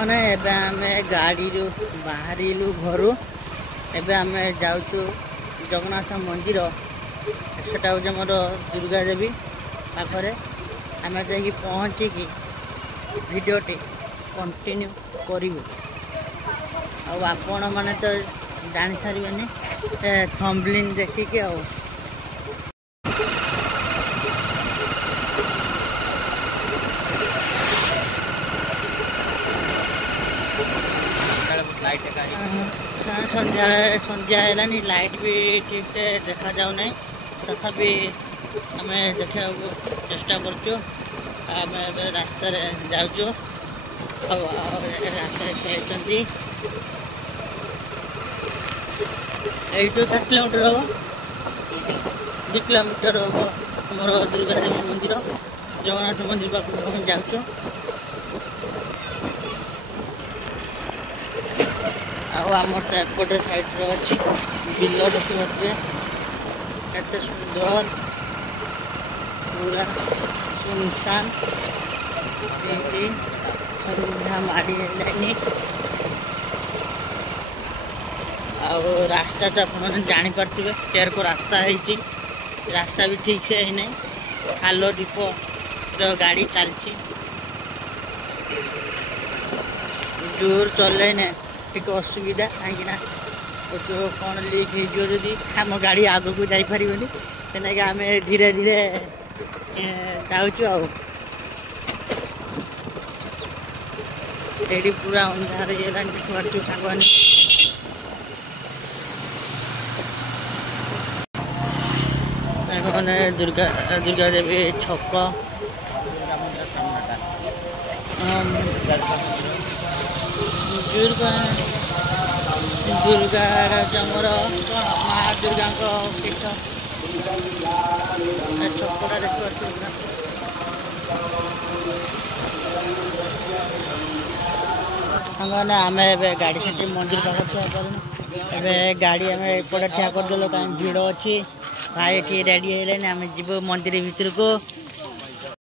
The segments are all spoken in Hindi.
मैंने एबे आमे गाड़ी बाहरिलु घर एबे आमे जाऊँ जगन्नाथ मंदिर सेटा हूँ मोर दुर्गा देवी पाखरे आमे जाकि पहुँचिकी भिडियोटी कंटिन्यू करूँ आपण मैंने तो जानी सारे थंबनेल देखिकी आ संध्या है लाइट भी ठीक से देखा जाऊ नहीं तथापि आम देखा चेष्टा करूँ रास्ता जाऊँ रास्ता खेलती यू 4 किलोमीटर हम 2 किलोमीटर हम मोर दुर्गा देवी मंदिर जगन्नाथ मंदिर पाखक हम जाऊँ आमर तो एपटे साइड अच्छी बिल देखिए केते सुंदर पूरा सुनसान संध्या माड़ी रास्ता तो आप जापारे केयर को रास्ता है रास्ता भी ठीक से है नहीं खाल दीप गाड़ी चलती जोर चल टिक असुविधा कहीं जो कौन लीक होदी आम गाड़ी आग को जापर तेनाली आम धीरे धीरे जाऊँ ये पूरा अंधार ये देखिए सांग मैंने दुर्गा देवी छक दुर्गा जमर माँ दुर्गा पीठ छकटा देखने आम गाड़ी से मंदिर पाख ठिया कर गाड़ी आम एपटे ठिया करदेलु कहीं भिड़ अच्छी भाई ये रेडी है आम जीव मंदिर भीतर को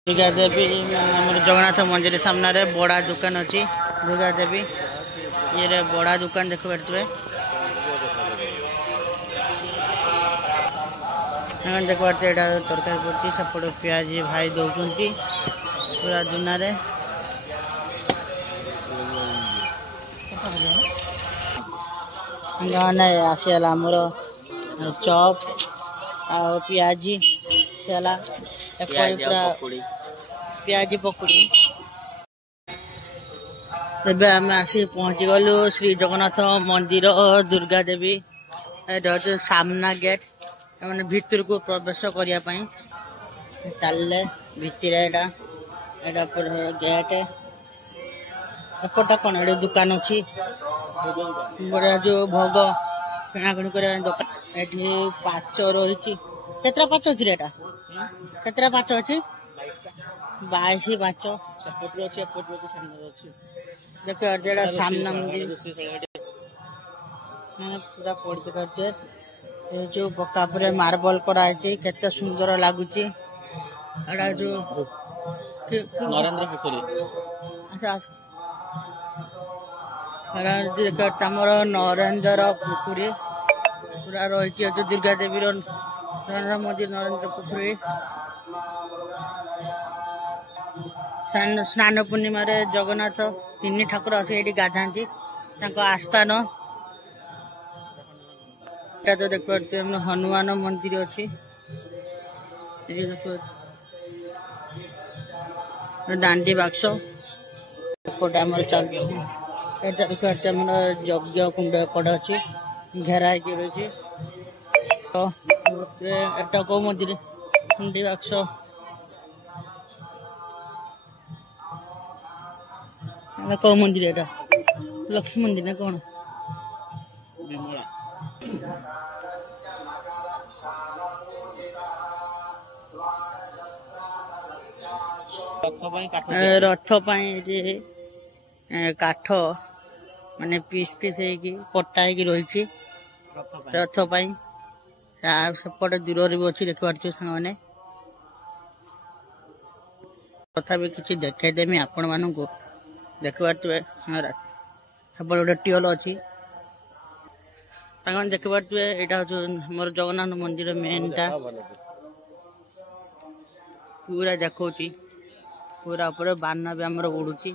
दुर्गा देवी जगन्नाथ मंदिर सामने बड़ा दुकान अच्छी दुर्गा देवी ये बड़ा दुकान देख पारे देख पारे यहाँ तरकारी पड़ती सेपटे पियाज भाई दौरान पूरा दुना आसीगला आमर चप आ पियाजी सला पूरा पियाजी पकुड़ी एबे आम आसी पहुँची गलु श्री जगन्नाथ मंदिर दुर्गा देवी सामना गेट मैंने भीतर को प्रवेश करने चलले भितर गेट एपटा कौन ये दुकान अच्छी बड़ा जो भोग किणाकिणी कर दुकान ये पाच रही केतरा पाच अच्छी एटा केतरा पाच अच्छी 22 पाच देखो जेड़ा सामना मंदिर पूरा पड़ते पारे ये जो पक्का पर मार्बल कराई केते सुंदर लगुच एटा जो नरेंद्र पोखरी अच्छा तमर नरेंद्र पोखरी पूरा रही जो दुर्गा देवी नरेंद्र मंदिर नरेंद्र पोखरी स्नान पूर्णिमा जगन्नाथ 3 ठाकुर आसी गाधाती आस्थान तो देख पारे हनुमान मंदिर अच्छी डांडी बाक्स एपटे आम चलती देख पारे यज्ञ कुंड एपटे अच्छी घेरा रही तो कौ मंदिर डांडी बाक्स कौ मंदिर एटा लक्ष्मी मंदिर ना कौन रथ काठ माने पीस पीस कटा रही रथ सेपटे दूर भी अच्छी देख पारे सांग तथा किसी देखेदेमी आपण मानू देखिपे सेपटे गोटे टिओल अच्छी देखिपे यहाँ हूँ मोर जगन्नाथ मंदिर मेनटा पूरा देखा पूरा ऊपर बाना भी आमर उड़ुची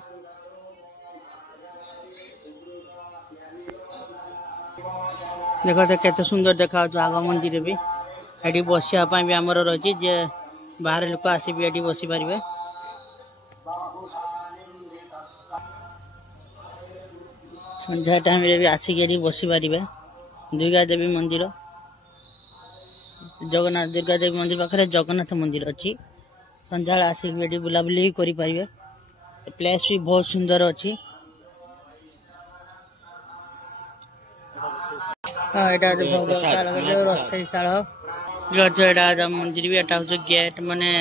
देखो तो केते सुंदर देखा आग मंदिर भी ये बसापी भी आमर रही जे बाहर लोक आसी भी ये बसी पारे संध्या टाइम भी आसिक बसी पारे दुर्गा देवी मंदिर जगन्नाथ दुर्गा देवी मंदिर पाखे जगन्नाथ मंदिर अच्छी संध्या आसिक भी बुलाबुली करें प्लेस भी बहुत सुंदर अच्छी रसईशाल मंदिर भी एटा हूँ गेट माने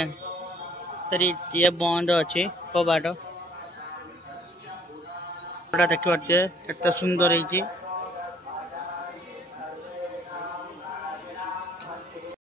ये बंद अच्छे कबाट देखिए केते सुंदर है।